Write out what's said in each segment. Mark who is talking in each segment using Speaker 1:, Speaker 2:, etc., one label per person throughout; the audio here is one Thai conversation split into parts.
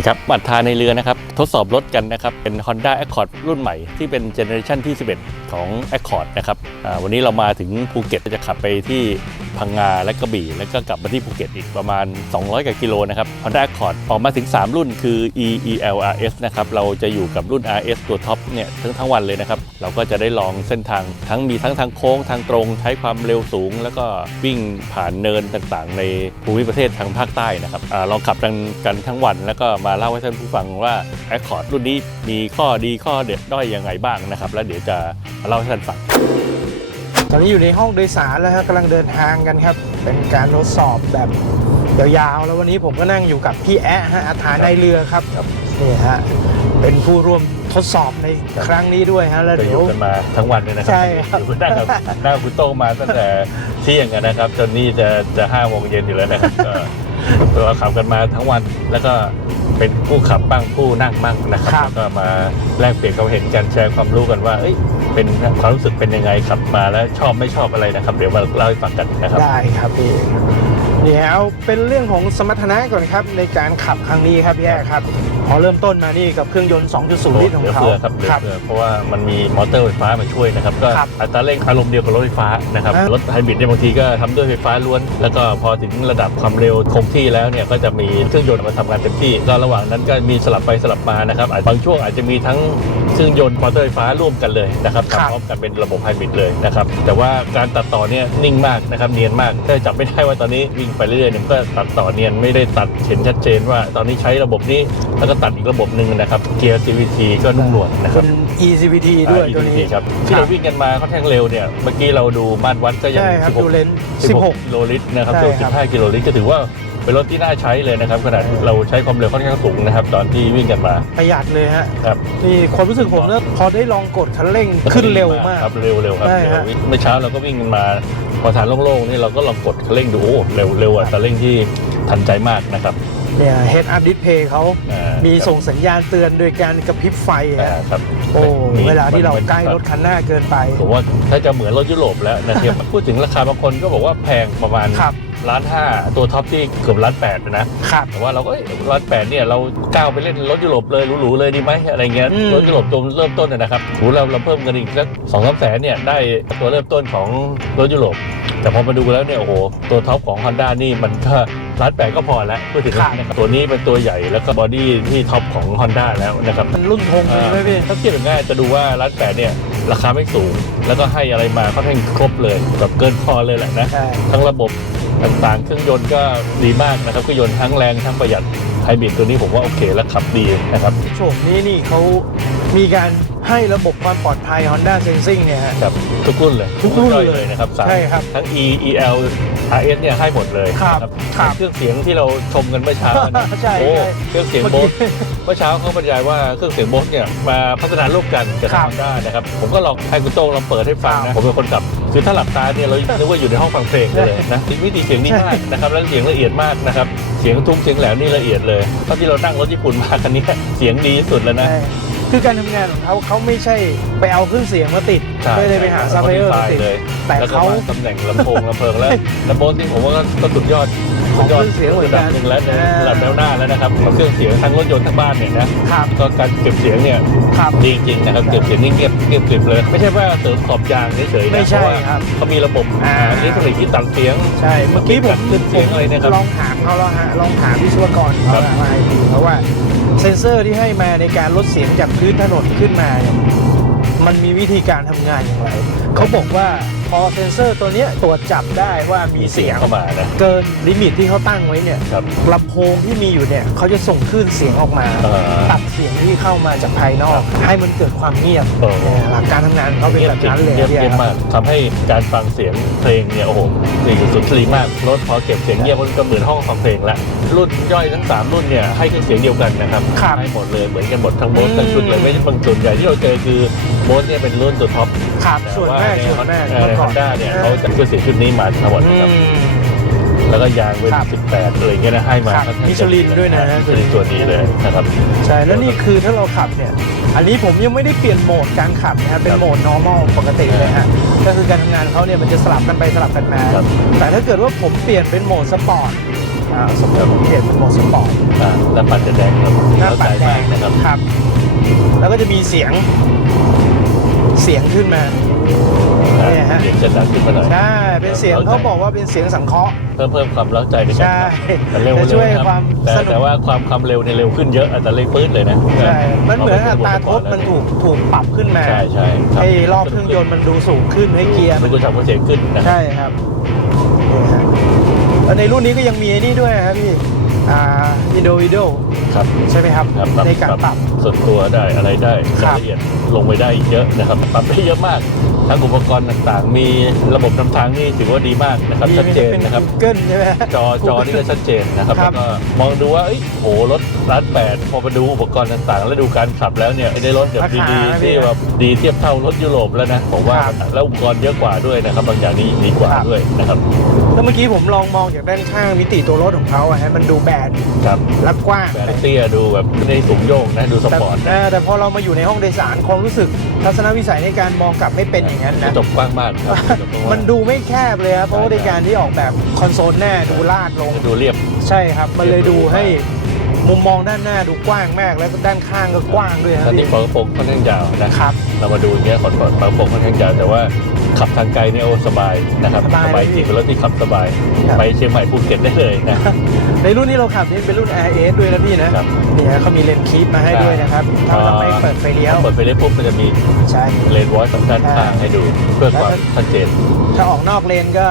Speaker 1: ดีครับบัตรทาในเรือนะครับ ทดสอบรถกันนะครับ เป็น Honda Accord รุ่นใหม่ที่เป็นเจเนอเรชันที่ 11 ของ Accord นะครับวันนี้เรามาถึงภูเก็ตจะขับไปที่ พังงาและกระบี่ แล้วก็กลับมาที่ภูเก็ตอีกประมาณ 200กว่ากิโลนะครับ Honda Accord ออกมาถึง 3 รุ่นคือ E E L R S นะครับ เราจะอยู่กับรุ่น R S ตัวท็อปเนี่ยทั้งทั้งวันเลยนะครับ เราก็จะได้ลองเส้นทางทั้งมีทั้งทางโค้งทางตรง ใช้ความเร็วสูง แล้วก็วิ่งผ่านเนินต่างๆ ในภูมิประเทศทางภาคใต้นะครับอลองขับกันทั้งวัน แล้วก็มาเล่าให้ท่านผู้ฟังว่า Accord รุ่นนี้มีข้อดีข้อเด็ดด้อยยังไงบ้างนะครับ แล้วเดี๋ยวจะเล่าให้ท่านฟัง
Speaker 2: ตอนนี้อยู่ในห้องโดยสารแล้วฮะกำลังเดินทางกันครับ เป็นการทดสอบแบบยาวๆ แล้ววันนี้ผมก็นั่งอยู่กับพี่แอะฮะอาถาในเรือครับ
Speaker 1: ครับ
Speaker 2: นี่ฮะเป็นผู้ร่วมทดสอบในครั้งนี้ด้วยฮะแล้ว
Speaker 1: จะอ
Speaker 2: เดี๋ยว
Speaker 1: ยู่กันมาทั้งวันเลยนะครั
Speaker 2: ใช่ครับ
Speaker 1: อยู่นั่งกับนั่งกับคุณโต้งมาตั้งแต่เที่ยงกันนะครับจนนี่จะจะห้าโมงเย็นอยู่แล้วนะครับก็ตัวขับกันมาทั้งวันแล้วก็ เป็นผู้ขับบ้างผู้นั่งบ้างนะครับ แล้วก็มาแลกเปลี่ยนความเห็นกันแชร์ความรู้กันว่าเอ้ยเป็นความรู้สึกเป็นยังไงขับมาแล้วชอบไม่ชอบอะไรนะครับ เดี๋ยวมาเล่าให้ฟังกันนะครับ
Speaker 2: ได้ครับพี่ เดี๋ยวเป็นเรื่องของสมรรถนะก่อนครับในการขับครั้งนี้ครับพี่แอะครับพอเริ่มต้นมานี่กับเครื่องยนต์ 2.0 ลิตรของ
Speaker 1: เหลือ
Speaker 2: เขา
Speaker 1: เฟือครับเหลือ
Speaker 2: ครับ
Speaker 1: เฟือเพราะว่ามันมีมอเตอร์ไฟฟ้ามาช่วยนะครับก็
Speaker 2: ครับ
Speaker 1: อัตราเร่งอารมณ์เดียวกับรถไฟฟ้านะครับ
Speaker 2: อ่าร
Speaker 1: ถไฮบริดเนี่ยบางทีก็ทำด้วยไฟฟ้าล้วน แล้วก็พอถึงระดับความเร็วคงที่แล้วเนี่ยก็จะมีเครื่องยนต์มาทำงานเต็มที่ก็ระหว่างนั้นก็มีสลับไปสลับมานะครับอาจบางช่วงอาจจะมีทั้งเครื่องยนต์มอเตอร์ไฟฟ้าร่วมกันเลยนะครับ
Speaker 2: ครับ
Speaker 1: ทำพร้อมกันเป็นระบบไฮบริดเลยนะครับแต่ว่าการตัดต่อเนี่ยนิ่งมากนะครับเนียนมากก็จับไม่ได้ว่าตอนนี้วิ่งไปเรื่อยๆเนี่ยมันก็ตัดต่อเนียนไม่ได้ตัดเห็นชัดเจนว่า ตอนนี้ใช้ระบบนี้แล้วก็ตัดอีกระบบหนึ่งนะครับเกียร์ CVT ก็นุ่มนวลนะค
Speaker 2: เป็
Speaker 1: รับ
Speaker 2: น ECVT ด้วยตัวนี้
Speaker 1: ครับที่เราวิ่งกันมาค่อนข้างเร็วเนี่ยเมื่อกี้เราดูมาตรวัดก็ยัง
Speaker 2: ใช่ครับดูเลนส์
Speaker 1: 16
Speaker 2: 16
Speaker 1: กิโลลิตรนะครับ
Speaker 2: ใช่
Speaker 1: ตัว
Speaker 2: ครับ
Speaker 1: 15กิโลลิตรก็ถือว่า เป็นรถที่น่าใช้เลยนะครับขนาดเราใช้ความเร็วค่อนข้างสูงนะครับ ตอนที่วิ่งกันมา
Speaker 2: ประหยัดเลยฮะ
Speaker 1: ครับ
Speaker 2: นี่ความรู้สึกผมเนี่ยพอได้ลองกดคันเร่งขึ้นเร็วมาก
Speaker 1: ครับเร็วเร็วครับ
Speaker 2: ใช่
Speaker 1: เร็ว
Speaker 2: ฮะ
Speaker 1: เมื่อเช้าเราก็วิ่งกันมาพอฐานโล่งๆนี่เราก็ลองกดคันเร่งดูโอ้เร็วเร็วอะคันเร่งที่ทันใจมากนะครับ
Speaker 2: เนี่ย Head Up Display เขา
Speaker 1: อ่า
Speaker 2: มี
Speaker 1: ครับ
Speaker 2: ส่งสัญญาณเตือนโดยการกระพริบไฟ
Speaker 1: อ่า
Speaker 2: ฮะ
Speaker 1: ครับ
Speaker 2: โอ้
Speaker 1: มี
Speaker 2: เวลาที่เรา
Speaker 1: มัน
Speaker 2: ใกล้รถคันหน้าเกินไป
Speaker 1: ผมว่าถ้าจะเหมือนรถยุโรปแล้วนะเทียบ พูดถึงราคาบางคนก็บอกว่าแพงประมาณ
Speaker 2: ครับ
Speaker 1: ล้านห้าตัวท็อปที่เกือบล้านแปดนะ
Speaker 2: ครับ
Speaker 1: แต่ว่าเราก็เอ้ยร้านแปดเนี่ยเราก้าวไปเล่นรถยุโรปเลยหรูๆเลยดีไหมอะไรเงี้ย
Speaker 2: อืม
Speaker 1: รถยุโรปตัวเริ่มต้นเนยนะครับหูเราเราเพิ่มกันอีกสักสองสามแสนเนี่ยได้ตัวเริ่มต้นของรถยุโรป แต่พอมาดูแล้วเนี่ยโอ้โหตัวท็อปของ Honda นี่มันก็ร้านแปดก็พอแล้วพูดถึงนะครับตัวนี้เป็นตัวใหญ่แล้วก็บอดี้ที่ท็อปของ Honda แล้วนะครับ
Speaker 2: มันรุ่นธงเลยไหมพี่
Speaker 1: ถ้าเทียบง่ายๆจะดูว่าร้านแปดเนี่ย ราคาไม่สูง แล้วก็ให้อะไรมาค่อนข้างครบเลยแบบเกินพอเลยแหละนะ
Speaker 2: ใช่
Speaker 1: ทั้งระบบต่างๆ เครื่องยนต์ก็ดีมากนะครับเครื่องยนต์ทั้งแรงทั้งประหยัดไฮบริดตัวนี้ผมว่าโอเคและขับดีนะครับ
Speaker 2: โฉมนี้นี่เขามีการ ให้ระบบความปลอดภัย Honda Sensing เนี่ยฮะ
Speaker 1: ครับทุกรุ่นเลย
Speaker 2: ทุกรุ่น
Speaker 1: ย่อ
Speaker 2: เลย
Speaker 1: นะครับสาม
Speaker 2: ใช่ครับ
Speaker 1: ทั้ง E E L R S เนี่ยให้หมดเลย
Speaker 2: ครับ
Speaker 1: นะครับเครื่องเสียงที่เราชมกันเมื่อเช้านะ
Speaker 2: ใช่
Speaker 1: โอ้
Speaker 2: ใช่
Speaker 1: เครื่องเสียง
Speaker 2: เมื่อ
Speaker 1: โบ
Speaker 2: กี้
Speaker 1: สเมื่อเช้าเขาบรรยายว่าเครื่องเสียงโบสเนี่ยมาพัฒนาร่วมกันกับ
Speaker 2: ครั
Speaker 1: ฮ
Speaker 2: บ
Speaker 1: อนด้านะครับ ผมก็ลองให้คุณโต้งลองเปิดให้ฟัง
Speaker 2: ครั
Speaker 1: นะ
Speaker 2: บ
Speaker 1: ผมเป็นคนขับคือถ้าหลับตาเนี่ยเรานึกว่าอยู่ในห้องฟังเพลงเลยนะวิธีเสียงนี่มากนะครับแล้วเสียงละเอียดมากนะครับเสียงทุ้มเสียงแหลมนี่ละเอียดเลยตอนที่เรานั่งรถญี่ปุ่นมาคันนี้เสียงดีที่สุดแล้วนะ
Speaker 2: ใช่ คือการทำงานของเขาเขาไม่ใช่ไปเอาเครื่องเสียงมาติด
Speaker 1: ใช่
Speaker 2: ไม่ได้ไปหาซับไพเออร์มาติด
Speaker 1: เลย
Speaker 2: แต่
Speaker 1: แล้วก็
Speaker 2: เขา
Speaker 1: มาตำแหน่งลำโพงลำเพิงแล้วลำโพงที่ผมว่าก็สุดยอด
Speaker 2: ของ
Speaker 1: สุดยอด
Speaker 2: เครื่องเสียงเหมือนกัน
Speaker 1: ระดับหนึ่งแล้วใน
Speaker 2: อ่า
Speaker 1: ระดับแนวหน้าแล้วนะครับของเครื่องเสียงทั้งรถยนต์ทั้งบ้านเนี่ยนะครับก็การเก็บเสียงเนี่ย
Speaker 2: ครับ
Speaker 1: ดีจริงๆนะครับเก็บเสียงนี่เงียบเงียบกริบเลย ไม่ใช่ว่าเสริมขอบยางเฉยๆนะ
Speaker 2: ไม่ใช่
Speaker 1: เพราะว่า
Speaker 2: ครับ
Speaker 1: เขามีระบบ
Speaker 2: อ่า
Speaker 1: อิเล็กทรอนิกส์ที่ตัดเสียง
Speaker 2: ใช่เมื่อกี้ผม
Speaker 1: ขึ้นเสียงอะไรเนี่ยครับ
Speaker 2: ลองถามเขาแล้วฮะลองถามวิศวกรเขา
Speaker 1: ครับ
Speaker 2: อะมาให้ดูเพราะว่า เซนเซอร์ที่ให้มาในการลดเสียงจากพื้นถนนขึ้นมาเนี่ยมันมีวิธีการทำงานอย่างไร เขาบอกว่า พอเซนเซอร์ตัวเนี้ยตรวจจับได้ว่ามีเสียง
Speaker 1: เข้ามานะ
Speaker 2: เกินลิมิตที่เขาตั้งไว้เนี่ย
Speaker 1: ครับ
Speaker 2: ลำโพงที่มีอยู่เนี่ยเขาจะส่งคลื่นเสียงออกมา
Speaker 1: เอ่อ
Speaker 2: ตัดเสียงที่เข้ามาจากภายนอก ให้มันเกิดความเงียบ
Speaker 1: เออ
Speaker 2: เนี่ยหลักการทำงานของเขาเป็น
Speaker 1: เงียบ
Speaker 2: แบบ
Speaker 1: จริง
Speaker 2: นั้นเลย
Speaker 1: เงียบ
Speaker 2: พี่
Speaker 1: เงียบ
Speaker 2: ครับ
Speaker 1: มากทำให้การฟังเสียงเพลงเนี่ยโอ้โหนี่คือสุดทรีมากรถพอเก็บเสียงเงียบมันก็เหมือนห้องฟังเพลงละรุ่นย่อยทั้งสามรุ่นเนี่ยให้เครื่องเสียงเดียวกันนะครับ
Speaker 2: ครับ
Speaker 1: ให้หมดเลยเหมือนกันหมดทั้งโบส
Speaker 2: อืม
Speaker 1: ทั้งชุดเลยไม่ใช่บางส่วนใหญ่ที่เราเจอคือโบสเนี่ยเป็นรุ่นตัวท็อป
Speaker 2: ครับ
Speaker 1: แต่
Speaker 2: ส่วน
Speaker 1: ว่า
Speaker 2: แม่
Speaker 1: ใน
Speaker 2: ส่วนแม่
Speaker 1: เอ่อในฮอนด้าเนี่ยเขาจะเครื่องเสียงชุดนี้มาทั้งหมด
Speaker 2: อื
Speaker 1: นะครับ
Speaker 2: ม
Speaker 1: แล้วก็ยางเป็น
Speaker 2: ครับ
Speaker 1: 18อะไรอย่างเงี้ยนะให้มา
Speaker 2: ครับ
Speaker 1: ค่อนข้าง
Speaker 2: มิชลินด้วยนะ
Speaker 1: มิชลินตัวนี้เลยนะครับ
Speaker 2: ใช่แล้วนี่คือถ้าเราขับเนี่ย อันนี้ผมยังไม่ได้เปลี่ยนโหมดการขับนะครับเป็น
Speaker 1: ครับ
Speaker 2: โหมด normal ปกติเลยฮะก็คือการทำงานของเขาเนี่ยมันจะสลับกันไปสลับกันมา
Speaker 1: ครับ
Speaker 2: แต่ถ้าเกิดว่าผมเปลี่ยนเป็นโหมดสปอร์ตอ่าสมมติผมเปลี่ยนเป็นโหมดสปอร์ต
Speaker 1: อ่าแล้วปัดจะแดงแบบ
Speaker 2: หน้า
Speaker 1: เข้า
Speaker 2: ปั
Speaker 1: ใจ
Speaker 2: ดแด
Speaker 1: มางกนะครับ
Speaker 2: ครับ แล้วก็จะมีเสียง เสียงขึ้นมาเนี่ยฮะ
Speaker 1: เดี๋ยวจะดังขึ้นมาหน่อย
Speaker 2: ใช่เป็นเสียงเขาบอกว่าเป็นเสียงสังเคราะห์
Speaker 1: เพิ่มเพิ่มความเล้าใจในการ
Speaker 2: ใช่
Speaker 1: ขับแต่เร็ว
Speaker 2: จะช่วย
Speaker 1: เร็นะ
Speaker 2: ความ
Speaker 1: แต่
Speaker 2: สนุก
Speaker 1: แต่ว่าความความเร็วในยเร็วขึ้นเยอะอาจจะเร่งปื๊ดเลยนะ
Speaker 2: ใช่มันเหมือนอัตราทด
Speaker 1: แล้ว
Speaker 2: มันถูกถูกปรับขึ้นมา
Speaker 1: ใช่ใช่คบ
Speaker 2: ให้รอบเครื่องยนต์มันดูสูงขึ้นให้เกียร์
Speaker 1: มั
Speaker 2: มันน
Speaker 1: ก็ทำให้เสียงขึ้นนะ
Speaker 2: ใช่ครับนี่ฮะแล้วในรุ่นนี้ก็ยังมีไอ้นี่ด้วยครับพี่ อ่าอินโดวิโด
Speaker 1: ครับ
Speaker 2: ใช่ไหมครับ
Speaker 1: ครับ
Speaker 2: ในการปรับ
Speaker 1: ส่วนตัวได้อะไรได้
Speaker 2: ครั
Speaker 1: ราย
Speaker 2: บ
Speaker 1: ละเอียดลงไปได้อีกเยอะนะครับ ปรับได้เยอะมากทั้งอุปกรณ์ต่างๆ มีระบบนำทางนี่ถือว่าดีมากนะครับ
Speaker 2: มี
Speaker 1: ชัดเจน
Speaker 2: เป็น
Speaker 1: นะครับ
Speaker 2: เกิลใช่ไหม
Speaker 1: จอจอนี่ก็ชัดเจนนะครับ
Speaker 2: ครั
Speaker 1: แล้
Speaker 2: บ
Speaker 1: วก็มองดูว่าเอ้ยโหรถร้านแปดพอมาดูอุปกรณ์ต่างๆ แล้วดูการขับแล้วเนี่ยได้รถแบบดีๆที่แบบดีเทียบเท่ารถยุโรปแล้วนะผมว่า
Speaker 2: ครับ
Speaker 1: แล้วอุปกรณ์เยอะกว่าด้วยนะครับบางอย่างนี้ดีกว่า
Speaker 2: ครับ
Speaker 1: ด้วยนะครับ
Speaker 2: แล้วเมื่อกี้ผมลองมองจากด้านข้างมิติตัวรถของเขาอะฮะมันดูแบน
Speaker 1: ครับ
Speaker 2: และกว้าง
Speaker 1: แบรนด์เตี้ยดูแบบในสูงโยงนะดูส
Speaker 2: แต่
Speaker 1: ปอร์ต
Speaker 2: เออแต่พอเรามาอยู่ในห้องโดยสารความรู้สึกทัศนวิสัยในการมองกลับไม่เป็นอย่างนั้น
Speaker 1: กระ
Speaker 2: นะ
Speaker 1: จกกว้างมากครับกระจกกว้างาก
Speaker 2: มันดูไม่แคบเลยครับเพราะว่าในการที่ออกแบบคอนโซลหน้าดูลาดลง
Speaker 1: ดูเรียบ
Speaker 2: ใช่ครับ มันเลยดูให้มุมมองด้านหน้าดูกว้างมาก แล้วก็ด้านข้างก็กว้างด้วยค
Speaker 1: ท่า
Speaker 2: รับ
Speaker 1: นที่
Speaker 2: พี่
Speaker 1: ฝากระโปรงค่อนข้างยาวนะ
Speaker 2: ครับ
Speaker 1: เรามาดูอย่างเงี้ยขอนฝากระโปรงค่อนข้างยาวแต่ว่า ขับทางไกลเนี่ยโอ้สบายนะครับ
Speaker 2: สบาย
Speaker 1: จริงเป็นรถที่ขับสบาย
Speaker 2: ครับ
Speaker 1: ไปเชียงใหม่ภูเก็ตได้เลยนะ
Speaker 2: ในรุ่นที่เราขับนี่เป็นรุ่น Air S ด้วยนะพี่นะครับนี่ฮะเขามีเลนส์คีปมาให้ด้วยนะครับถ้าเราไม่เปิดไฟเลี้ยว
Speaker 1: เปิดไฟเลี้ยวปุ๊บมันจะมี
Speaker 2: ใช่
Speaker 1: เลนวอยซ์สองด้านข้างให้ดู เพื่อความชัดเจน
Speaker 2: ถ้าออกนอกเลนก็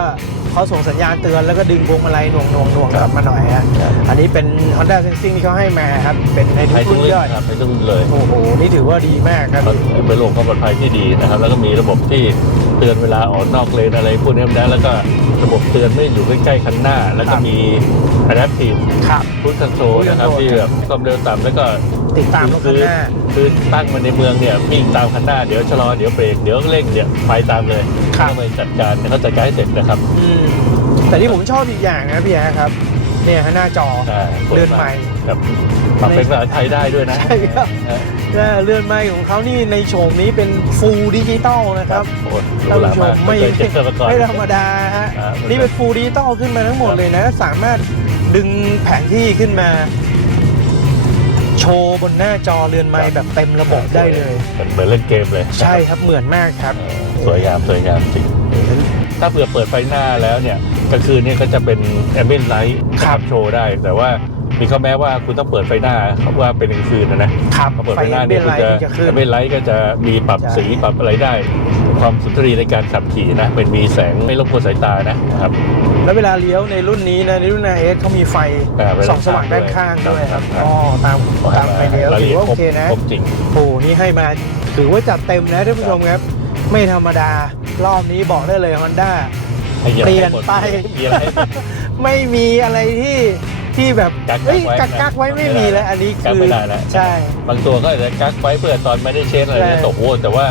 Speaker 2: เขาส่งสัญญาณเตือนแล้วก็ดึงพวงมาลัยหน่วงหน่วงหน่วง
Speaker 1: ค
Speaker 2: ก
Speaker 1: รับ
Speaker 2: ลับมาหน่อยฮะ
Speaker 1: ครับ
Speaker 2: อันนี้เป็น Honda Sensing ที่เขาให้มาครับ เป็นในทุ
Speaker 1: ให้
Speaker 2: ก
Speaker 1: ทุก
Speaker 2: รุ่น
Speaker 1: รุ่น
Speaker 2: ย่อย
Speaker 1: ครับให้ทุกรุ่นเลย
Speaker 2: โอ้โหนี่ถือว่าดีมากครับ
Speaker 1: เป็นระบบความปลอดภัยที่ดีนะครับ แล้วก็มีระบบที่เตือนเวลาออกนอกเลนอะไรพวกนี้นะแล้วก็ระบบเตือนไม่อยู่ใกล้ๆคันหน้า แล้วก็มี adaptive
Speaker 2: ครับ
Speaker 1: พุทคันโซนะครับ
Speaker 2: Cruise
Speaker 1: ที่แบบความเร็วต่ำแล้วก็
Speaker 2: ติดตามรถข้างหน้า
Speaker 1: คือตั้งมาในเมืองเนี่ยวิ่งตามคันหน้าเดี๋ยวชะลอเดี๋ยวเบรกเดี๋ยวเร่งเดี๋ยวไปตามเลย
Speaker 2: ครับ
Speaker 1: ต้องไปจัดการเขาจัดการให้เสร็จนะครับ
Speaker 2: อืมแต่ที่ผมชอบอีกอย่างนะพี่แอ๊ครับ เนี่ยฮะหน้าจอ
Speaker 1: ใช่
Speaker 2: เลื่อนใหม่
Speaker 1: ครับปรับเป็นภาษาไทยได้ด้วยนะ
Speaker 2: ใช่ครับ
Speaker 1: นะ
Speaker 2: หน้าเลื่อนไม้ของเขานี่ในโฉมนี้เป็นฟูลดิจิตอลนะครับ
Speaker 1: โอ้โห
Speaker 2: ท่าน
Speaker 1: หรู
Speaker 2: ผู้ช
Speaker 1: หรามก
Speaker 2: ไม่
Speaker 1: เคยเจอมาก่อน
Speaker 2: ไม่ธรรมดาฮะ
Speaker 1: ครับ
Speaker 2: นี่เป็นฟูลดิจิตอลขึ้นมาทั้งหมด
Speaker 1: ครับ
Speaker 2: เลยนะ สามารถดึงแผนที่ขึ้นมา โชว์บนหน้าจอเรือนไม้แบบเต็มระบบได้เลย
Speaker 1: เหมือนเหมือนเล่นเกมเลย
Speaker 2: ใช่ครับเหมือนมากครับ
Speaker 1: เออสวยงามสวยงามจริง ถ้าเผื่อเปิดไฟหน้าแล้วเนี่ยกลางคืนเนี่ยก็จะเป็นแอมเบนไลท์
Speaker 2: ครับ
Speaker 1: โชว์ได้ แต่ว่า มีข้อแม้ว่าคุณต้องเปิดไฟหน้าครับว่าเป็นกลางคืนนะนะครับพอเปิด
Speaker 2: ไฟ
Speaker 1: ไฟหน้า
Speaker 2: เบ
Speaker 1: เนี่ย
Speaker 2: น
Speaker 1: คุ
Speaker 2: ไล
Speaker 1: ณจะ
Speaker 2: ท์จะขึ้น
Speaker 1: แอมเบนไลท์ก็จะมีปรับ
Speaker 2: ใช่
Speaker 1: สีปรับอะไรได้ ความสุนทรีในการขับขี่นะเป็นมีแสงไม่รบกวนสายตานะครับ
Speaker 2: แล้วเวลาเลี้ยวในรุ่นนี้นะในรุ่น RS เขามีไฟ
Speaker 1: อ่าไว้
Speaker 2: ส่องสว่างด้านข้างด้วยครับ
Speaker 1: ครับ
Speaker 2: อ๋อตามตามไฟเลี้ยว
Speaker 1: รายละ
Speaker 2: ถื
Speaker 1: เอี
Speaker 2: อย
Speaker 1: ด
Speaker 2: ว่า
Speaker 1: คร
Speaker 2: โอบเคนะ
Speaker 1: ครบจริง
Speaker 2: โอ้โหนี่ให้มาถือว่าจัดเต็มนะท่านผู้ชมครับ ไม่ธรรมดารอบนี้บอกได้เลย Honda
Speaker 1: ให้อะ
Speaker 2: เป
Speaker 1: ร
Speaker 2: ลี่ยน
Speaker 1: ให้หมด
Speaker 2: ไป
Speaker 1: มีอะไรให้หมด
Speaker 2: ไม่มีอะไรที่ ที่แบบ
Speaker 1: กักๆ
Speaker 2: เอ้ย
Speaker 1: ไว้
Speaker 2: กักกักๆไว้
Speaker 1: นะ
Speaker 2: ไม่มีแล้ว อันนี้
Speaker 1: กัก
Speaker 2: คือ
Speaker 1: ไม่ได้แล้ว
Speaker 2: ใช่
Speaker 1: บางตัวก็อาจจะกักไว้เพื่อตอนไม่ได้เช็คอะไรเนี่ย
Speaker 2: ใช่
Speaker 1: โอ้โหแต่ว่า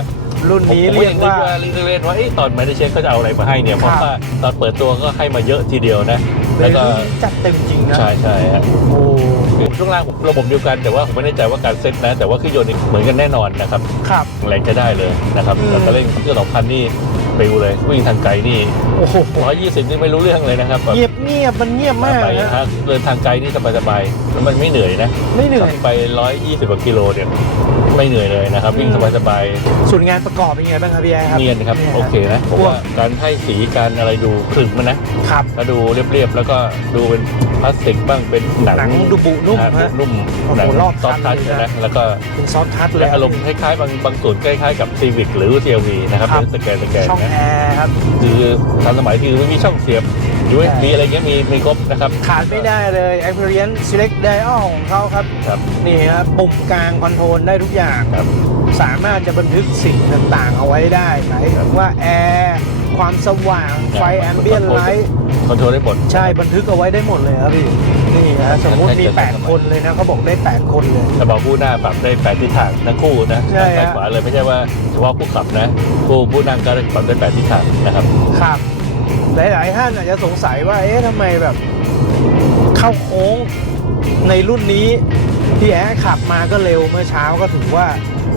Speaker 2: รุ่น
Speaker 1: ผม
Speaker 2: นี้
Speaker 1: ผมก็
Speaker 2: เรีย
Speaker 1: ยั
Speaker 2: ก
Speaker 1: งนึก
Speaker 2: ว่า
Speaker 1: ว่าเล่นๆว่าเอ๊ะตอนไม่ได้เช็คเขาจะเอาอะไรมาให้เนี่ยเพราะ
Speaker 2: ครับ
Speaker 1: ว่าตอนเปิดตัวก็ให้มาเยอะทีเดียวนะ
Speaker 2: ใน
Speaker 1: แล้วก็
Speaker 2: รุ่นนี้จัดเต็มจริงนะ
Speaker 1: ใช่ใช่ฮะ
Speaker 2: โอ้
Speaker 1: ช่วงล่างระบบเดียวกันแต่ว่าผมไม่แน่ใจว่าการเซ็ตนะ แต่ว่าเครื่องยนต์นี่เหมือนกันแน่นอนนะครับ
Speaker 2: ครับ
Speaker 1: แรงจะได้เลยนะครับ
Speaker 2: อืม
Speaker 1: แล้วก็เร่งเครื่องสองพันนี่ปลิวเลยวิ่งทางไกลนี่
Speaker 2: โอ้โห
Speaker 1: ร้อยยี่สิบนี่ไม่รู้เรื่องเลยนะครับแบบ
Speaker 2: เงียบเงียบมันเงียบมาก
Speaker 1: ไป
Speaker 2: นะ
Speaker 1: ฮะเดินทางไกลนี่สบายๆแล้วมันไม่เหนื่อยนะ
Speaker 2: ไม่เหนื่อย
Speaker 1: ขับไปร้อยยี่สิบกว่ากิโลเนี่ยไม่เหนื่อยเลยนะครับ วิ่ง
Speaker 2: อืม
Speaker 1: สบาย
Speaker 2: ส่วนงานประกอบเป็นไงบ้างครับพี่แอร์ครับ
Speaker 1: ๆเนียนครับ
Speaker 2: ย
Speaker 1: โอเคนะผมว่าการให้สีการอะไรดูคลึงมันนะ
Speaker 2: ครับ
Speaker 1: ก็ดูเรียบๆแล้วก็ดูเป็นพลาสติกบ้างเป็นหนัง
Speaker 2: หนังดูบุนุ่ม
Speaker 1: อ่า
Speaker 2: ฮะ
Speaker 1: นุ่ม
Speaker 2: โอ้โห
Speaker 1: หนัง
Speaker 2: รอบ
Speaker 1: ซอฟ
Speaker 2: คั
Speaker 1: ทั
Speaker 2: น
Speaker 1: ช
Speaker 2: เลยนะ
Speaker 1: นะแล้วก็
Speaker 2: เป็นซอฟต์ทัชเล
Speaker 1: และ
Speaker 2: ย
Speaker 1: อารมณ์คล้ายๆบางบางส่วนใกล้ๆกับซีวิ c หรือ CLV นะครับ
Speaker 2: ครับ
Speaker 1: เป็นสแกนสแกน
Speaker 2: ช่อง
Speaker 1: นะ
Speaker 2: แอร์ครับ
Speaker 1: คือทันสมัยคือไม่มีช่องเสียบ USB
Speaker 2: ใช่
Speaker 1: อะไรเงี้ยมีมีครบนะครับ
Speaker 2: ขาดไม่ได้เลย Experience Select Dial ของเขาครับ
Speaker 1: ครับ
Speaker 2: นี่ครับปุ่มกลางคอนโทรลได้ทุกอย่าง
Speaker 1: ครับ
Speaker 2: สามารถจะบันทึกสิ่งต่างๆ เอาไว้ได้หมายถึงว่าแอร์ความสว่างไฟแอมเบียนไลท์
Speaker 1: คอนโทรลได้หมด
Speaker 2: ใช่บันทึกเอาไว้ได้หมดเลยครับพี่นี่นะสมมติมี 8 คนเลยนะเขาบอกได้ 8 คนเลย
Speaker 1: กระบอกผู้หน้าปรับได้แปดทิศทางทั้งคู่นะ
Speaker 2: ใช่
Speaker 1: ซ้าย
Speaker 2: ฮะ
Speaker 1: ขวาเลยไม่ใช่ว่าเฉพาะผู้ขับนะผู้ผู้นั่งก็ปรับได้แปดทิศทางนะครับ
Speaker 2: ครับ หลายๆท่านอาจจะสงสัยว่า เอ๊ะทำไมแบบเข้าโค้งในรุ่นนี้พี่แอ๊ขับมาก็เร็วเมื่อเช้าก็ถือว่า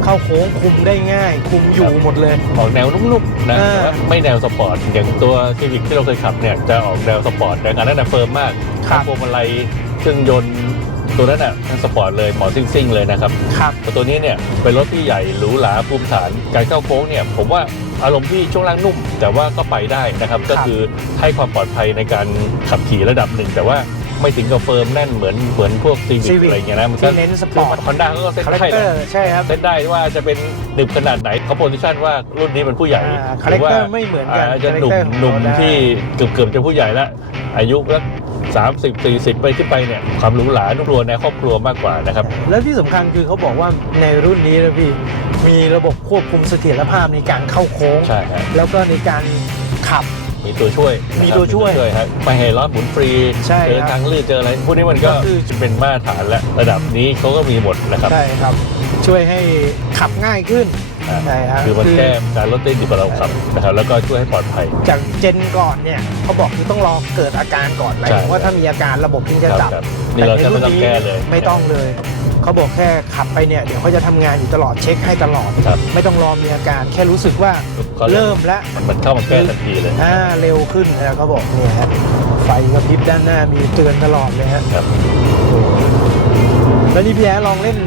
Speaker 2: เข้าโค้งคุมได้ง่าย คุมอยู่หมดเลย
Speaker 1: ออกแนวนุ่มๆนะ
Speaker 2: อ่า
Speaker 1: แต่ว่าไม่แนวสปอร์ต อย่างตัวซีวิกที่เราเคยขับเนี่ยจะออกแนวสปอร์ตแต่การนั้นน่ะเฟิร์มมาก
Speaker 2: ครับ
Speaker 1: พวงมาลัยเครื่องยนต์ ตัวนั้นน่ะทั้งสปอร์ตเลยหมอซิ่งๆเลยนะครับ
Speaker 2: ครับ
Speaker 1: แต่ตัวนี้เนี่ยเป็นรถที่ใหญ่หรูหราภูมิฐานการเข้าโค้งเนี่ยผมว่าอารมณ์ที่ช่วงล่างนุ่ม แต่ว่าก็ไปได้นะครับก็คือให้ความปลอดภัยในการขับขี่ระดับหนึ่ง แต่ว่า ไม่ถึงกับเฟิร์มแน่นเหมือนเหมือนพวกซีวิ
Speaker 2: Civic
Speaker 1: อะไรอย่างเงี้ยนะมันก็
Speaker 2: ที่เน้นสปอร์ต
Speaker 1: คอนด้าเขาก็เซ็ต
Speaker 2: คาแรค
Speaker 1: ให้
Speaker 2: เตอ
Speaker 1: นะ
Speaker 2: ร์ใช่ครับ
Speaker 1: เซ็ตได้ว่าจะเป็นหนึบขนาดไหนเขาโพซิชันว่ารุ่นนี้เป็นผู้ใหญ่
Speaker 2: คาแรคเตอร์ไม่เหมือนกัน
Speaker 1: อาจจะหนุ่ม
Speaker 2: คาแรคเตอร์ของ
Speaker 1: หนุ่ม
Speaker 2: เราได้
Speaker 1: ที่เกือบเกือบๆจะผู้ใหญ่แล้วอายุสักสามสิบสี่สิบไปขึ้นไปเนี่ยความหรูหรานุ่มนวลในครอบครัวมากกว่านะครับ
Speaker 2: แล้วที่สำคัญคือเขาบอกว่าในรุ่นนี้นะพี่มีระบบควบคุมเสถียรภาพในการเข้าโค้ง
Speaker 1: ใช่ฮะ
Speaker 2: แล้วก็ในการขับ
Speaker 1: มีตัวช่วย
Speaker 2: มี
Speaker 1: นะครับ
Speaker 2: ตัวช่วย
Speaker 1: ครับไม่ให้ล้อหมุนฟรี
Speaker 2: ใช่
Speaker 1: เจอ
Speaker 2: ครับ
Speaker 1: ทางลื่นเจออะไรพวกนี้มันก็
Speaker 2: ก็คือ
Speaker 1: เป็นมาตรฐานแล้วระดับนี้เขาก็มีหมดนะครับ
Speaker 2: ใช่ครับ ช่วยให้ขับง่ายขึ้น
Speaker 1: อ่า
Speaker 2: ใช่ครับ
Speaker 1: คือมันแก้การรถเต้นดีกว่าเราขับนะครับแล้วก็ช่วยให้ปลอดภัย
Speaker 2: จากเจนก่อนเนี่ยเขาบอกคือต้องรอเกิดอาการก่อนหมายถึง
Speaker 1: ใช่
Speaker 2: ว่าถ้ามีอาการระบบถึงจะ
Speaker 1: ครับ
Speaker 2: จับ
Speaker 1: ครับนี่เราจะไม่ต้องแก้เลย
Speaker 2: ไม่ต้องเลย เขาบอกแค่ขับไปเนี่ยเดี๋ยวเขาจะทำงานอยู่ตลอดเช็คให้ตลอด
Speaker 1: ครับ
Speaker 2: ไม่ต้องรอมีอาการแค่รู้สึกว่า
Speaker 1: ก็
Speaker 2: เริ่มแล้ว
Speaker 1: มันเข้ามาแก้ทันทีเลย
Speaker 2: อ่าเร็วขึ้นแล้วเขาบอกเนี่ยฮะไฟกระพริบด้านหน้ามีเตือนตลอดเลยฮะ
Speaker 1: ครับ
Speaker 2: แล้วนี่พี่แอร์ลองเล่น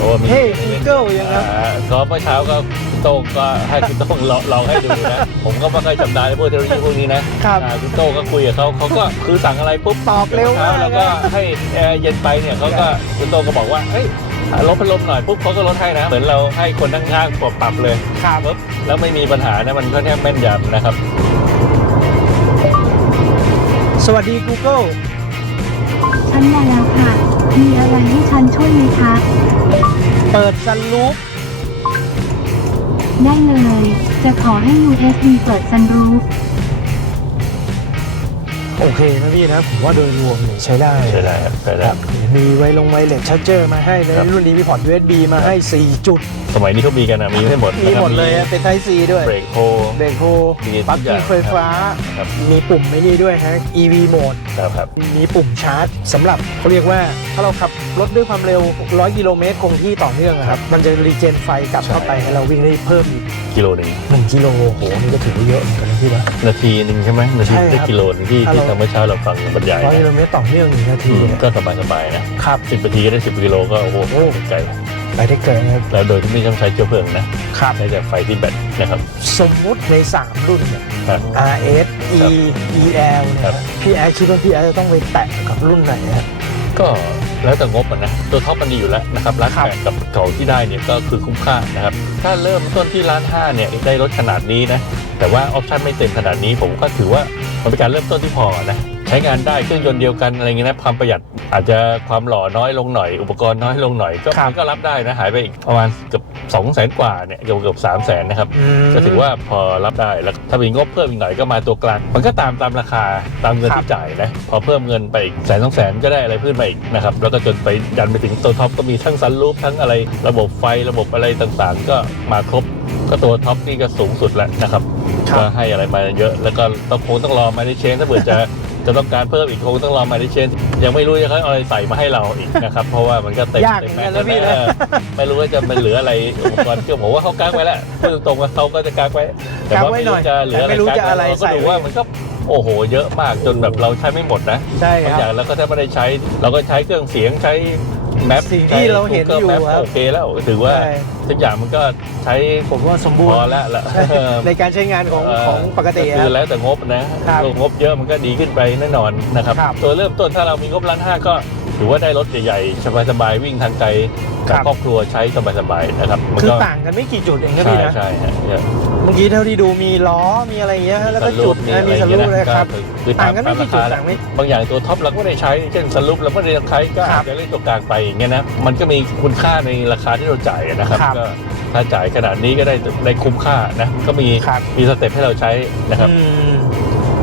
Speaker 1: โอ้มี
Speaker 2: เฮ้ Eagle ยังครับ
Speaker 1: อ่าก็เมื่อเช้าก็พี่โต้งก็ให้พี่โต้งลองลองให้ดูนะ ผมก็ไม่ค่อยจำได้พวกเทคโนโลยีพวกนี้นะครับอ่าพี่โต้งก็คุยกับเขาเขาก็คือสั่งอะไรปุ๊บ
Speaker 2: ตอบเร็วมาก
Speaker 1: แล้วก็ให้แอร์เย็นไปเนี่ยเขาก็พี่โต้งก็บอกว่าเฮ้ยลดพัดลมหน่อยปุ๊บเขาก็ลดให้นะ เหมือนเราให้คนข้างๆปรับปรับเลย
Speaker 2: ครับ
Speaker 1: ปุ๊บแล้วไม่มีปัญหานะมันค่อนข้างแม่นยำนะครับ
Speaker 2: สวัสดี Google
Speaker 3: ฉันมาแล้วค่ะ มีอะไรให้ฉันช่วยไหมคะ
Speaker 2: เปิดซันรูฟ
Speaker 3: ได้เลย จะขอให้ USB เปิดซันรูฟ
Speaker 2: โอเคนะพี่นะผมว่าโดยรวมเนี่ยใช้ได้
Speaker 1: ใช่ได้ครับใช่ได้
Speaker 2: มีไวลงไวเลสชาร์เจอร์มาให้เลย
Speaker 1: ครับ
Speaker 2: รุ่นนี้มีพอร์ต USB มาให้ 4 จุด
Speaker 1: สมัยนี้เขามีกันนะมีให้หมด
Speaker 2: มี
Speaker 1: นะครับ
Speaker 2: หมดเลยอะเป็น Type C ด้วย
Speaker 1: เบรกโฮ
Speaker 2: เบรกโฮ
Speaker 1: มีทุก
Speaker 2: ปลั๊ก
Speaker 1: อย่า
Speaker 2: อิ
Speaker 1: ง
Speaker 2: นไฟฟ้า
Speaker 1: ครับ
Speaker 2: มีปุ่มไม่นี่ด้วยฮะ EV โหมด
Speaker 1: ครับครับ
Speaker 2: มีปุ่มชาร์จสำหรับเขาเรียกว่า ถ้าเราขับรถด้วยความเร็ว 100 กิโลเมตรคงที่ต่อเนื่องอะครับ มันจะรีเจนไฟกลับเข้าไปให้เราวิ่งได้เพิ่มอีก
Speaker 1: กิโลหนึ่ง
Speaker 2: 1กิโลโหนี่ก็ถือว่าเยอะเหมือนกันนะพี่นะ
Speaker 1: นาทีหนึ่งใช่ไหมนาที
Speaker 2: ใช่ครับ
Speaker 1: ได้กิโลหนึงที่
Speaker 2: ถ้า
Speaker 1: ที่
Speaker 2: เรา
Speaker 1: ทำเมื่อเช้าเราฟังบรรยาย
Speaker 2: ร้อยกิโล
Speaker 1: นะ
Speaker 2: เมตรต่อเนื่องหนึ่งนา
Speaker 1: อื
Speaker 2: ที
Speaker 1: ม
Speaker 2: เนี่ย
Speaker 1: ก็สบายสบายๆนะครับ สิบนาทีก็ได้สิบกิโลก็โอ้โห
Speaker 2: โอ้
Speaker 1: ไกล
Speaker 2: ไปได้เกินครับ
Speaker 1: แล้วโดยที่ไม่ต้องใช้เชื้อเพลิงนะครับใช้แต่ไฟที่แบตนะครับ
Speaker 2: สมมุติใน 3 รุ่นเนี่ย
Speaker 1: ครับ
Speaker 2: RS E EL เนี่ย
Speaker 1: ครับ
Speaker 2: พี่แอร์คิดว่าพี่แอร์จะต้องไปแตะกับรุ่นไหนฮะ
Speaker 1: ก็แล้วแต่งบอะนะตัวท็อปมันดีอยู่แล้วนะครับร้าน
Speaker 2: ครับ
Speaker 1: แปดกับของที่ได้เนี่ยก็คือคุ้มค่านะครับ ถ้าเริ่มต้นที่ร้านห้าเนี่ยได้รถขนาดนี้นะแต่ว่าออปชั่นไม่เต็มขนาดนี้ผมก็ถือว่ามันเป็นการเริ่มต้นที่พอนะ ใช้งานได้เครื่องยนต์เดียวกันอะไรเงี้ยนะความประหยัดอาจจะความหล่อน้อยลงหน่อย อุปกรณ์น้อยลงหน่อย ก็
Speaker 2: ครับ
Speaker 1: มันก็รับได้นะหายไปอีกประมาณเกือบสองแสนกว่าเนี่ยเกือบเกือบสามแสนนะครับ
Speaker 2: ม
Speaker 1: ก็ถือว่าพอรับได้แล้วถ้ามีงบเพิ่มอีกหน่อยก็มาตัวกลาง มันก็ตามตามราคาตามเงิน
Speaker 2: ครับ
Speaker 1: ที่จ่ายนะพอเพิ่มเงินไปอีกแสนสองแสนก็ได้อะไรเพิ่มมาอีกนะครับแล้วก็จนไปยันไปถึงตัวท็อปก็มีทั้งซันรูฟทั้งอะไรระบบไฟระบบอะไรต่างๆ ก็มาครบก็ตัวท็อปนี่ก็สูงสุดแล้วนะครับ
Speaker 2: ครับ
Speaker 1: ก็ให้อะไรมาเยอะแล้วก็ต้องคงต้องรอมาในเชนถ้าเผื่อจะ จะต้องการเพิ่มอีกคงต้องรอมาในเชนยังไม่รู้จะเขาเอาอะไรใส่มาให้เราอีกนะครับ เพราะว่ามันก็เต็ม
Speaker 2: ยาก
Speaker 1: เต็ม
Speaker 2: เหมื
Speaker 1: แม็
Speaker 2: อน
Speaker 1: ก
Speaker 2: กัน
Speaker 1: ซ์
Speaker 2: นะพี่
Speaker 1: แล้ว
Speaker 2: นะ
Speaker 1: นะไม่รู้ว่าจะมันเหลืออะไรอุปกรณ์เครื่องผมว่าเขากักไว้แล้วพูดตรงๆว่าเขาก็จะกักไว้แต่
Speaker 2: กัก
Speaker 1: ว่า
Speaker 2: ไว้
Speaker 1: ไม่
Speaker 2: หน่
Speaker 1: รู้
Speaker 2: อย
Speaker 1: จะเหลือ
Speaker 2: แต่ไม่รู้จะอะไร
Speaker 1: กักว้เราก็
Speaker 2: ใส่
Speaker 1: ดูว่ามันก็โอ้โห เยอะมากจนแบบเราใช้ไม่หมดนะ
Speaker 2: ใช่
Speaker 1: บาง
Speaker 2: ค
Speaker 1: อ
Speaker 2: รั
Speaker 1: ย่า
Speaker 2: บ
Speaker 1: งเราก็แทบไม่ได้ใช้ เราก็ใช้เครื่องเสียงใช้ แมป
Speaker 2: สิ่งที่เราเห็นอยู่
Speaker 1: แมป
Speaker 2: ครับ
Speaker 1: โอเคแล้วถือว่า
Speaker 2: ใช่
Speaker 1: ทุกอย่างมันก็ใช้
Speaker 2: ผมว่าสมบู
Speaker 1: พ
Speaker 2: ร
Speaker 1: อ
Speaker 2: ณ์
Speaker 1: แล้วละ
Speaker 2: ใช่ในการใช้งานของ
Speaker 1: เข
Speaker 2: องปกติ
Speaker 1: คื
Speaker 2: ครั
Speaker 1: อบแล้วแต่งบนะครับงบเยอะมันก็ดีขึ้นไปแน่นอนนะครับ
Speaker 2: ครับ
Speaker 1: ตัวเริ่มต้นถ้าเรามีงบล้านห้าก็ ถือว่าได้รถใหญ่ๆสบายๆวิ่งทางไกล
Speaker 2: ครั
Speaker 1: กับบครอบครัวใช้สบายๆนะครับมัน
Speaker 2: คือ
Speaker 1: ก็
Speaker 2: ต่างกันไม่กี่จุดเองครับ
Speaker 1: ใช่
Speaker 2: พี่นะ
Speaker 1: ใช่ฮะเนี่ย
Speaker 2: เมื่อกี้เท่าที่ดูมีล้อมีอะไรอย่างเงี้ยฮะแล้วก็จุด
Speaker 1: มี
Speaker 2: นะมีส
Speaker 1: อะไร
Speaker 2: ลูป
Speaker 1: อาง
Speaker 2: เล
Speaker 1: งี้
Speaker 2: ยครับ
Speaker 1: ก็คือ
Speaker 2: ต่างกันไม่กี่จุด
Speaker 1: ต
Speaker 2: ต่างไม่
Speaker 1: บางอย่างตัวท็อปเราก็ไม่ได้ใช้ เช่นสรุปเราก็ไม่ได้ใช้ก็
Speaker 2: ครั
Speaker 1: อา
Speaker 2: บ
Speaker 1: จจะเล่นตัวกลางไปอย่างเงี้ยนะ มันก็มีคุณค่าในราคาที่เราจ่ายนะครับ
Speaker 2: ครับ
Speaker 1: ก็ถ้าจ่ายขนาดนี้ก็ได้ได้คุ้มค่านะ ก็มี
Speaker 2: ครับ
Speaker 1: มีสเต็ปให้เราใช้นะครับ
Speaker 2: อืม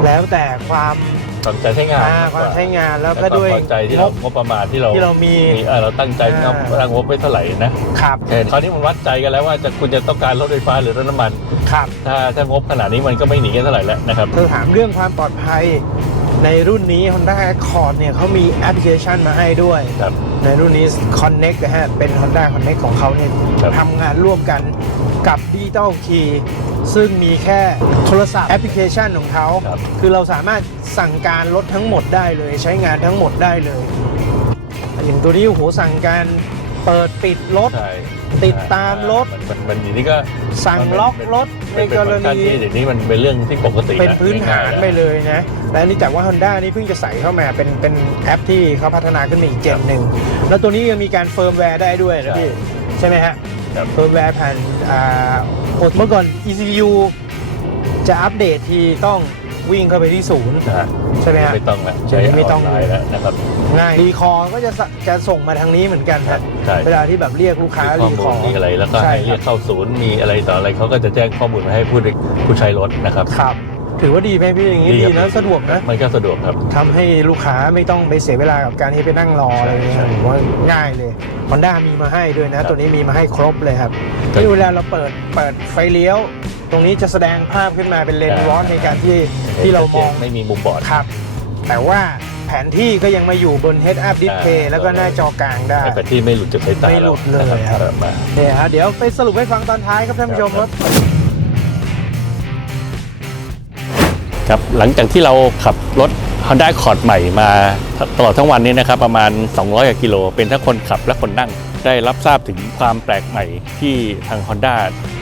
Speaker 2: แล้วแต่ความ
Speaker 1: ความใจใช้งาน
Speaker 2: อ่าความใช้งานแล้วก็
Speaker 1: แะ
Speaker 2: ด้วย
Speaker 1: ความพอใจที่
Speaker 2: ง
Speaker 1: เรา
Speaker 2: บ
Speaker 1: งบประมาณที่เรา
Speaker 2: ที่เรามี
Speaker 1: มีเออเราตั้งใจ
Speaker 2: อ่า
Speaker 1: ตั้งงบไว้เท่าไหร่นะครับแค่นี้คราวนี้มันวัดใจกันแล้วว่าจะคุณจะต้องการรถไฟฟ้าหรือรถน้ำมัน
Speaker 2: ครับ
Speaker 1: ถ้าถ้างบขนาดนี้มันก็ไม่หนีกันเท่าไหร่แล้วนะครับ
Speaker 2: เธอถามเรื่องความปลอดภัยในรุ่นนี้ Honda Accord เนี่ยเขามีแอปพลิเคชันมาให้ด้วย
Speaker 1: ครับ
Speaker 2: ในรุ่นนี้ Connect นะฮะ เป็น Honda Connect ของเขาเนี่ย
Speaker 1: ครับ
Speaker 2: ทำงานร่วมกัน กับ Digital Key ซึ่งมีแค่โทรศัพท์แอปพลิเคชันของเขา
Speaker 1: ครับ
Speaker 2: คือเราสามารถสั่งการรถทั้งหมดได้เลย ใช้งานทั้งหมดได้เลย อย่างตัวนี้โอ้โหสั่งการเปิดปิดรถ
Speaker 1: ใช่
Speaker 2: ติดตามรถ
Speaker 1: มันมันมันอย่างนี้ก็
Speaker 2: สั่งล็อกรถใน
Speaker 1: เป็น
Speaker 2: ก
Speaker 1: เป็น
Speaker 2: ร
Speaker 1: ฟังก์ชัน
Speaker 2: ณี
Speaker 1: ที่เดี๋ยวนี้มันเป็นเรื่องที่ปกติ
Speaker 2: เป็น
Speaker 1: ละ
Speaker 2: พื้นฐาน
Speaker 1: ง่ยๆ
Speaker 2: ไปเลยนะ และอันนี่จากว่า Honda นี่เพิ่งจะใส่เข้ามาเป็นเป็นแอปที่เขาพัฒนาขึ้นมาอีกเจนหนึ่ง แล้วตัวนี้ยังมีการเฟิร์มแวร์ได้ด้วยนะพี่ ใช่ไหมฮะ
Speaker 1: ครับ
Speaker 2: เฟิร์มแวร์ผ่านอ่าเมื่อก่อน ECU จะอัปเดตที่ต้องวิ่งเข้าไปที่ศูนย์
Speaker 1: นะฮะ
Speaker 2: ใช่ไหมฮะ
Speaker 1: ไม่ต้องแล้ว
Speaker 2: ใช่ไม่ต้อง
Speaker 1: ออนไลน์แล้วนะครับ
Speaker 2: ง่ายรีคอร์ก็จะสะจะส่งมาทางนี้เหมือนกันครับ
Speaker 1: ใช่
Speaker 2: เวลาที่แบบเรียกลูกค้า
Speaker 1: มีข้อ
Speaker 2: รี
Speaker 1: มู
Speaker 2: ค
Speaker 1: ล
Speaker 2: อร์
Speaker 1: มีอะไรแล้วก็
Speaker 2: ใช่
Speaker 1: ให้เรียกเข้าศูนย์มีอะไรต่ออะไรเขาก็จะแจ้งข้อมูลมาให้ผู้ผู้ใช้รถนะครับ
Speaker 2: ครับ ถือว่าดีไหมพี่อย่างนี้
Speaker 1: ดี
Speaker 2: ดี
Speaker 1: ครับ
Speaker 2: นะสะดวกนะ
Speaker 1: มันก็สะดวกครับ
Speaker 2: ทำให้ลูกค้าไม่ต้องไปเสียเวลากับการที่ไปนั่งรออะไรเงี้ย
Speaker 1: ใช่
Speaker 2: ผมว่าง่ายเลย Honda มีมาให้ด้วยนะ
Speaker 1: ครับ
Speaker 2: ตัวนี้มีมาให้ครบเลยครับ
Speaker 1: ครับ
Speaker 2: ที่เวลาเราเปิดเปิดไฟเลี้ยว ตรงนี้จะแสดงภาพขึ้นมาเป็นเลนส์
Speaker 1: อ่า
Speaker 2: วอสในการที่ที่เรามอง
Speaker 1: ไม่มีมุมบอด
Speaker 2: ครับ แต่ว่าแผนที่ก็ยังมาอยู่บน Head Up Display
Speaker 1: อ่า
Speaker 2: แล้วก็หน้าจอกลางได้
Speaker 1: ไอ้แผนที่ไม่หลุดจากสายตา
Speaker 2: ไม่หลุดเลย
Speaker 1: รานะครับมา
Speaker 2: เนี่ยฮะเดี๋ยวไปสรุปให้ฟังตอนท้ายครับท่านผู้ชม
Speaker 1: ค
Speaker 2: ค
Speaker 1: รั
Speaker 2: รับ
Speaker 1: ครับหลังจากที่เราขับรถ Honda Accord ใหม่มาตลอดทั้งวันนี้นะครับ ประมาณ 200กว่ากิโล เป็นทั้งคนขับและคนนั่ง ได้รับทราบถึงความแปลกใหม่ที่ทาง Honda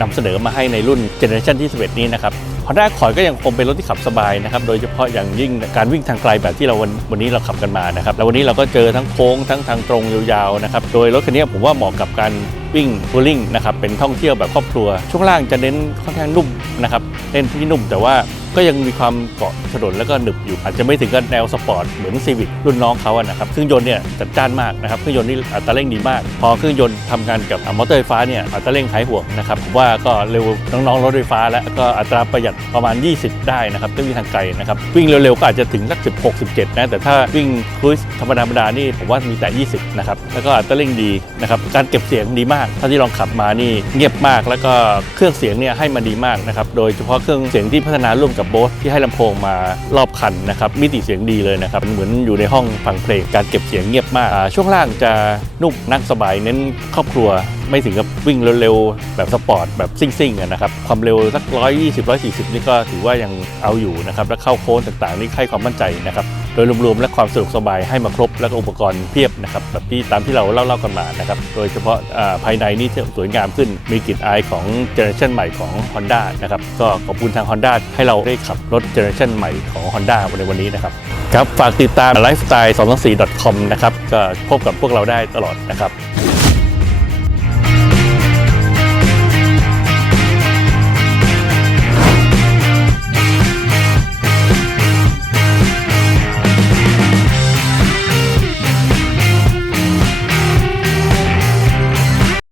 Speaker 1: นำเสนอมาให้ในรุ่นเจเนอเรชันที่ 11 นี้นะครับ Honda Accord ก็ยังคงเป็นรถที่ขับสบายนะครับ โดยเฉพาะอย่างยิ่งการวิ่งทางไกลแบบที่เราวันวันนี้เราขับกันมานะครับแล้ววันนี้เราก็เจอทั้งโค้งทั้งทางตรงยาวๆนะครับโดยรถคันนี้ผมว่าเหมาะกับการวิ่งทัวริงนะครับเป็นท่องเที่ยวแบบครอบครัว ช่วงล่างจะเน้นค่อนข้างนุ่มนะครับเล่นที่นุ่มแต่ว่า ก็ยังมีความเกาะถนนแล้วก็หนึบอยู่ อาจจะไม่ถึงกับแนวสปอร์ตเหมือนซีวิ c รุ่นน้องเขาอะนะครับเครื่องยนต์เนี่ยจัดจ้านมากนะครับเครื่องยนต์นี่อัตราเร่งดีมาก พอเครื่องยนต์ทำงานกับมอเตอร์ไฟฟ้าเนี่ยอัตราเร่งหายห่วงนะครับผมว่าก็เร็วน้องๆรถไฟฟ้า แล้วก็อัตราประหยัดประมาณ 20 ได้นะครับถ้าวิ่งทางไกลนะครับวิ่งเร็วๆก็อาจจะถึงสัก16 17นะแต่ถ้าวิ่งครูซธรรมดาธรรมดานี่ผมว่ามีแต่ 20นะครับแล้วก็อัตราเร่งดีนะครับการเก็บเสียงดีมากถ้าที่ลองขับมานี่เงียบมากแล้วก็เครื่องเสียงเนี่ยให้มาดีมากนะครับโดยเฉพาะเครื่องเสียงที่พัฒนาร่วมกับโบสที่ให้ลำโพงมารอบคันนะครับมิติเสียงดีเลยนะครับเหมือนอยู่ในห้องฟังเพลงการเก็บเสียงเงียบมาก ช่วงล่างจะนุ่มนั่งสบายเน้นครอบครัวไม่ถึงกับวิ่งเร็วๆ แบบสปอร์ตแบบซิ่งๆนะครับความเร็วสัก 120 140 นี่ก็ถือว่ายังเอาอยู่นะครับแล้วเข้าโค้งต่างๆ นี่ให้ความมั่นใจนะครับ โดยรวมๆและความสะดวกสบายให้มาครบแล้วก็อุปกรณ์เพียบนะครับแบบที่ตามที่เราเล่าๆกันมานะครับโดยเฉพาะภายในนี่สวยงามขึ้น มีกลิ่นอายของเจเนอเรชันใหม่ของ Honda นะครับก็ขอบคุณทาง Honda ให้เราได้ขับรถเจเนอเรชันใหม่ของ Honda ในวันนี้นะครับครับฝากติดตาม lifestyle 2 4 com นะครับก็พบกับพวกเราได้ตลอดนะครับ